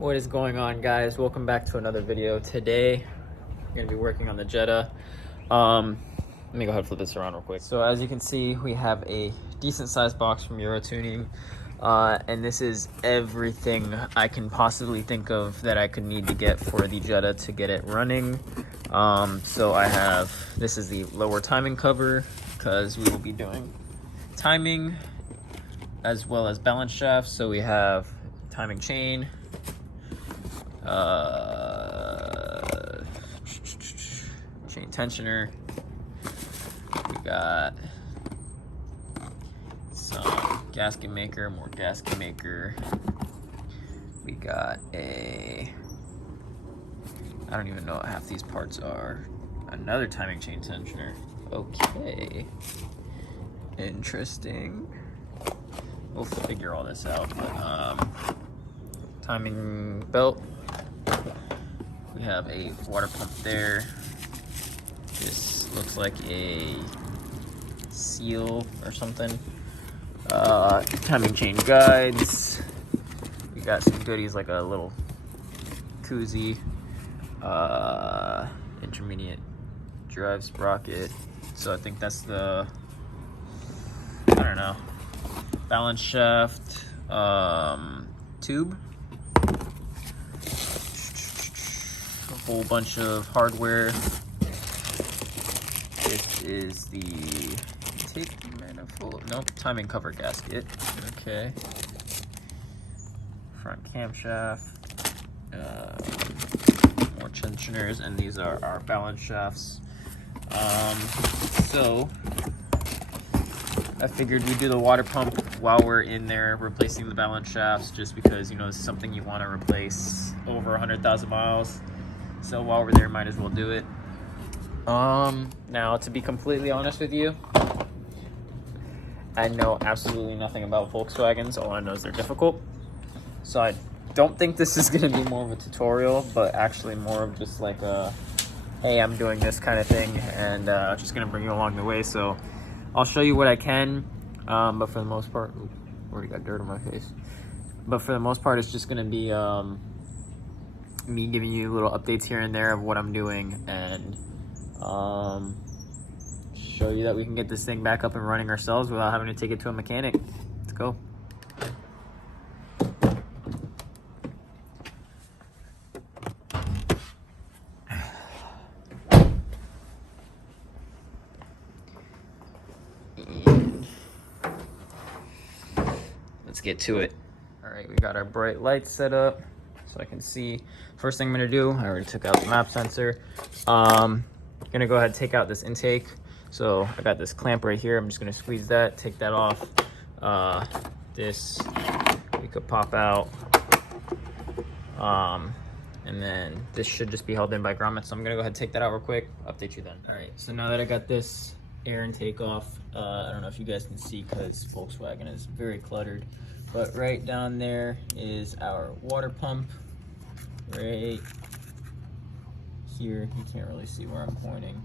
What is going on, guys? Welcome back to another video. Today I'm going to be working on the Jetta. Let me go ahead and flip this around real quick. So as you can see, we have a decent sized box from Euro Tuning, and this is everything I can possibly think of that I could need to get for the Jetta to get it running. So I have, this is the lower timing cover because we will be doing timing as well as balance shafts. So we have timing chain, chain tensioner, we got some gasket maker, more gasket maker, we got a, I don't even know what half these parts are, another timing chain tensioner. Okay, interesting. We'll figure all this out. But, timing belt. We have a water pump there. This looks like a seal or something. Timing chain guides. We got some goodies like a little koozie. Intermediate drive sprocket. So I think that's the, I don't know, balance shaft tube. A whole bunch of hardware. This is the intake manifold. Nope, timing cover gasket. Okay. Front camshaft. More tensioners, and these are our balance shafts. So I figured we'd do the water pump while we're in there replacing the balance shafts, just because, you know, it's something you want to replace over 100,000 miles. So while we're there, might as well do it. Now, to be completely honest with you, I know absolutely nothing about Volkswagens. All I know is they're difficult. So I don't think this is going to be more of a tutorial, but actually more of just like a, hey, I'm doing this kind of thing, and just going to bring you along the way. So I'll show you what I can, but for the most part, ooh, already got dirt on my face. But for the most part, it's just going to be me giving you little updates here and there of what I'm doing, and show you that we can get this thing back up and running ourselves without having to take it to a mechanic. Let's go. Let's get to it. All right, we got our bright lights set up so I can see. First thing I'm gonna do, I already took out the map sensor. Gonna go ahead and take out this intake. So I got this clamp right here. I'm just gonna squeeze that, take that off. This we could pop out. And then this should just be held in by grommets. So I'm gonna go ahead and take that out real quick. Update you then. All right, so now that I got this air intake off, I don't know if you guys can see because Volkswagen is very cluttered, but right down there is our water pump. Right here, you can't really see where I'm pointing,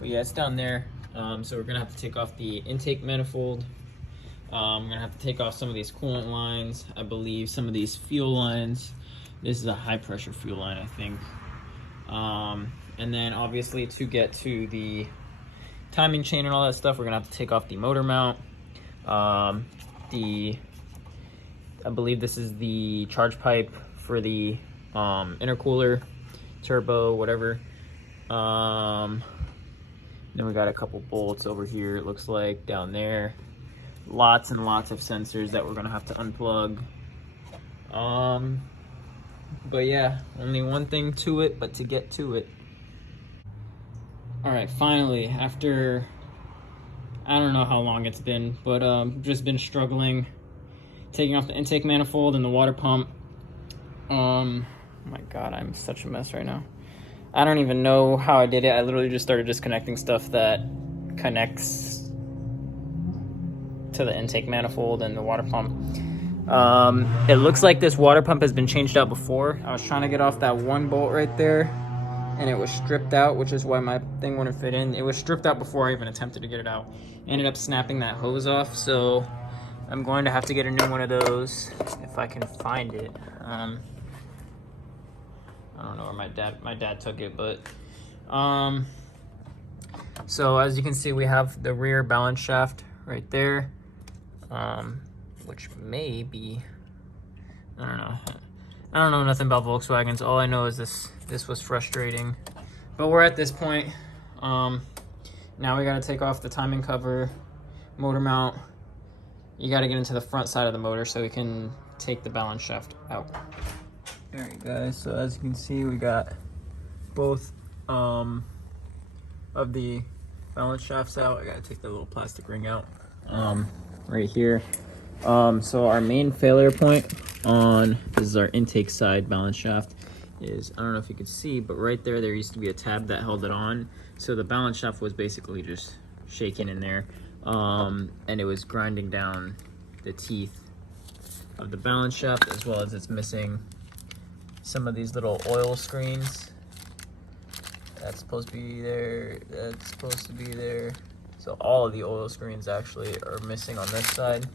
but yeah, it's down there. So we're gonna have to take off the intake manifold. I'm gonna have to take off some of these coolant lines, I believe some of these fuel lines. This is a high pressure fuel line, I think. And then obviously to get to the timing chain and all that stuff, we're gonna have to take off the motor mount. I believe this is the charge pipe for the intercooler, turbo, whatever. Then we got a couple bolts over here, it looks like, down there. Lots and lots of sensors that we're gonna have to unplug. But yeah, only one thing to it, but to get to it. All right, finally, after, I don't know how long it's been, but just been struggling taking off the intake manifold and the water pump. Oh my God, I'm such a mess right now. I don't even know how I did it. I literally just started disconnecting stuff that connects to the intake manifold and the water pump. It looks like this water pump has been changed out before. I was trying to get off that one bolt right there, and it was stripped out, which is why my thing wouldn't fit in. It was stripped out before I even attempted to get it out. Ended up snapping that hose off, so I'm going to have to get a new one of those if I can find it. I don't know where my dad took it, but so as you can see, we have the rear balance shaft right there, which may be, I don't know nothing about Volkswagens. All I know is this was frustrating, but we're at this point. Now we got to take off the timing cover, motor mount. You got to get into the front side of the motor so we can take the balance shaft out. All right, guys, so as you can see, we got both of the balance shafts out. I got to take the little plastic ring out right here. So our main failure point on, this is our intake side balance shaft, is, I don't know if you could see, but right there used to be a tab that held it on. So the balance shaft was basically just shaking in there, and it was grinding down the teeth of the balance shaft, as well as it's missing some of these little oil screens. That's supposed to be there, that's supposed to be there. So all of the oil screens actually are missing on this side.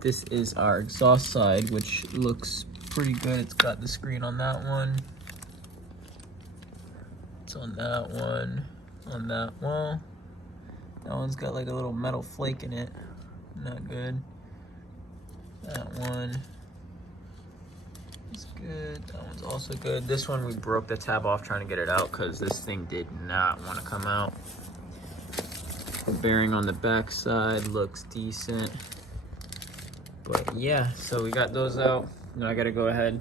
This is our exhaust side, which looks pretty good. It's got the screen on that one. It's on that one, on that one. That one's got like a little metal flake in it. Not good. That one is good. That one's also good. This one we broke the tab off trying to get it out because this thing did not want to come out. The bearing on the back side looks decent. But yeah, so we got those out. Now I gotta go ahead,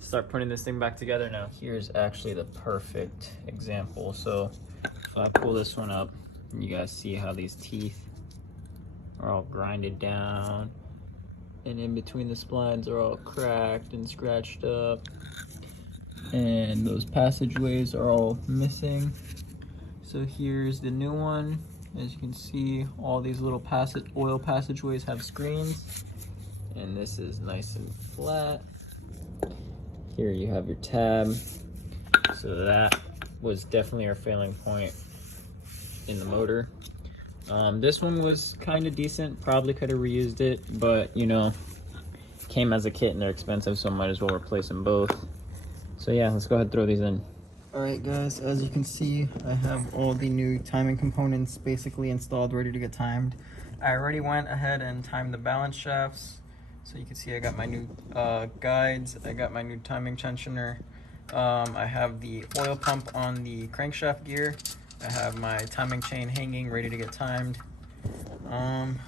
start putting this thing back together now. Here's actually the perfect example. So if I pull this one up, you guys see how these teeth are all grinded down, and in between the splines are all cracked and scratched up, and those passageways are all missing. So here's the new one. As you can see, all these little oil passageways have screens, and this is nice and flat. Here you have your tab. So that was definitely our failing point in the motor. This one was kind of decent, probably could have reused it, but you know, came as a kit and they're expensive, so might as well replace them both. So yeah, let's go ahead and throw these in. All right, guys, as you can see, I have all the new timing components basically installed, ready to get timed. I already went ahead and timed the balance shafts. So you can see I got my new guides, I got my new timing tensioner. I have the oil pump on the crankshaft gear. I have my timing chain hanging, ready to get timed. And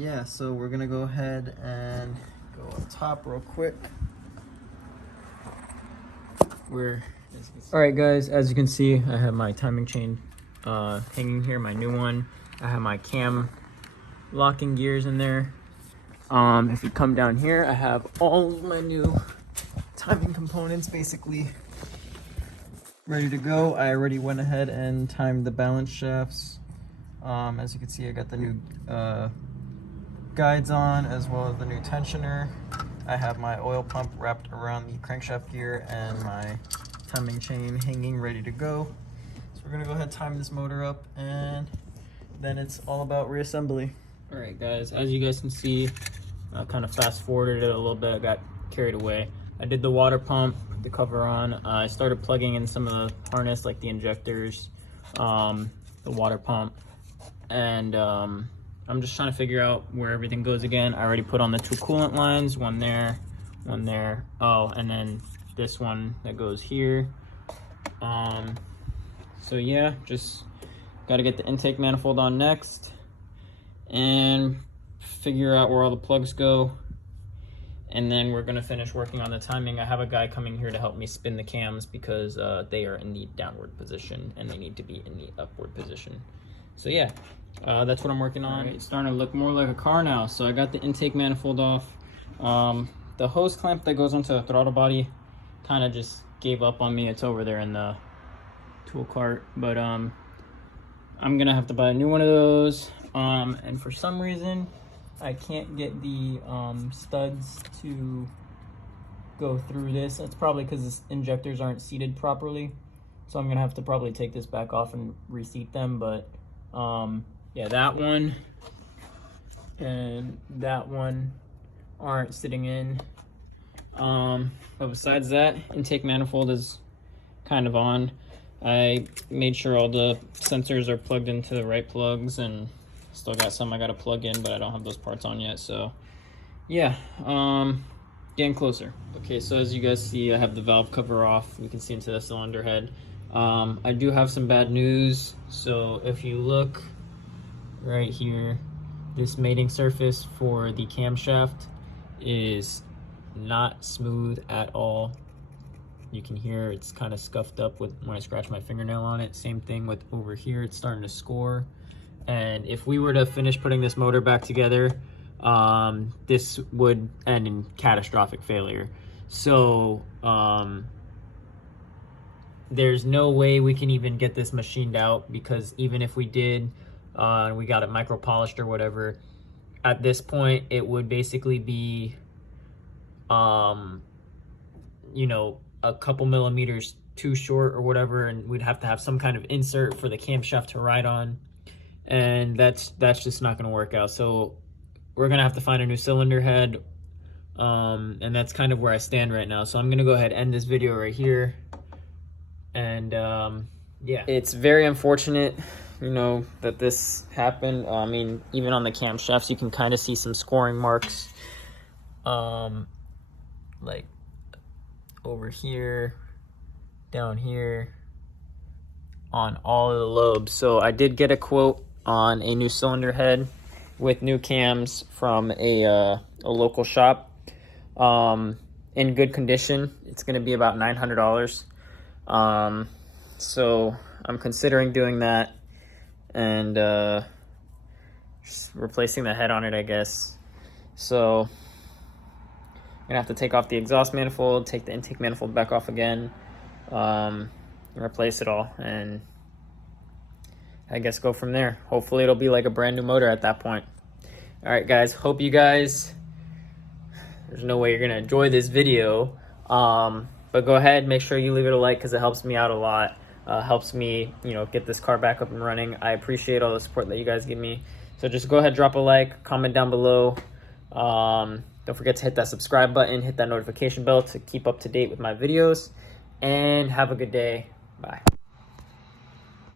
yeah, so we're gonna go ahead and go up top real quick. All right, guys, as you can see, I have my timing chain hanging here, my new one. I have my cam locking gears in there. If you come down here, I have all of my new timing components basically ready to go. I already went ahead and timed the balance shafts. As you can see, I got the new guides on, as well as the new tensioner. I have my oil pump wrapped around the crankshaft gear and my timing chain hanging ready to go. So we're gonna go ahead and time this motor up, and then it's all about reassembly. All right, guys, as you guys can see, I kind of fast forwarded it a little bit. I got carried away. I did the water pump, put the cover on. I started plugging in some of the harness, like the injectors, the water pump, and I'm just trying to figure out where everything goes again. I already put on the two coolant lines, one there, one there. Oh, and then this one that goes here. So yeah, just got to get the intake manifold on next and figure out where all the plugs go. And then we're gonna finish working on the timing. I have a guy coming here to help me spin the cams because they are in the downward position and they need to be in the upward position. So yeah, that's what I'm working on. It's starting to look more like a car now. So I got the intake manifold off. The hose clamp that goes onto the throttle body kind of just gave up on me. It's over there in the tool cart, but I'm gonna have to buy a new one of those. And for some reason, I can't get the studs to go through this. That's probably because the injectors aren't seated properly. So I'm gonna have to probably take this back off and reseat them. But yeah, that one and that one aren't sitting in. But besides that, intake manifold is kind of on. I made sure all the sensors are plugged into the right plugs, and still got some I gotta plug in, but I don't have those parts on yet. So yeah, getting closer. Okay, so as you guys see, I have the valve cover off. We can see into the cylinder head. I do have some bad news. So if you look right here, this mating surface for the camshaft is not smooth at all. You can hear it's kind of scuffed up with when I scratch my fingernail on it. Same thing with over here, it's starting to score. And if we were to finish putting this motor back together, this would end in catastrophic failure. So there's no way we can even get this machined out, because even if we did, we got it micro polished or whatever, at this point it would basically be you know, a couple millimeters too short or whatever, and we'd have to have some kind of insert for the camshaft to ride on, and that's just not going to work out. So we're going to have to find a new cylinder head, and that's kind of where I stand right now. So I'm going to go ahead and end this video right here. And yeah, it's very unfortunate, you know, that this happened. I mean, even on the camshafts you can kind of see some scoring marks, like over here, down here, on all of the lobes. So I did get a quote on a new cylinder head with new cams from a local shop, in good condition. It's going to be about $900. So I'm considering doing that and just replacing the head on it, I guess. So I'm gonna have to take off the exhaust manifold, take the intake manifold back off again, and replace it all, and I guess go from there. Hopefully it'll be like a brand new motor at that point. All right, guys, hope you guys, there's no way you're gonna enjoy this video, but go ahead, make sure you leave it a like, because it helps me out a lot. Helps me, you know, get this car back up and running. I appreciate all the support that you guys give me. So just go ahead, drop a like, comment down below. Don't forget to hit that subscribe button, hit that notification bell to keep up to date with my videos, and have a good day. Bye.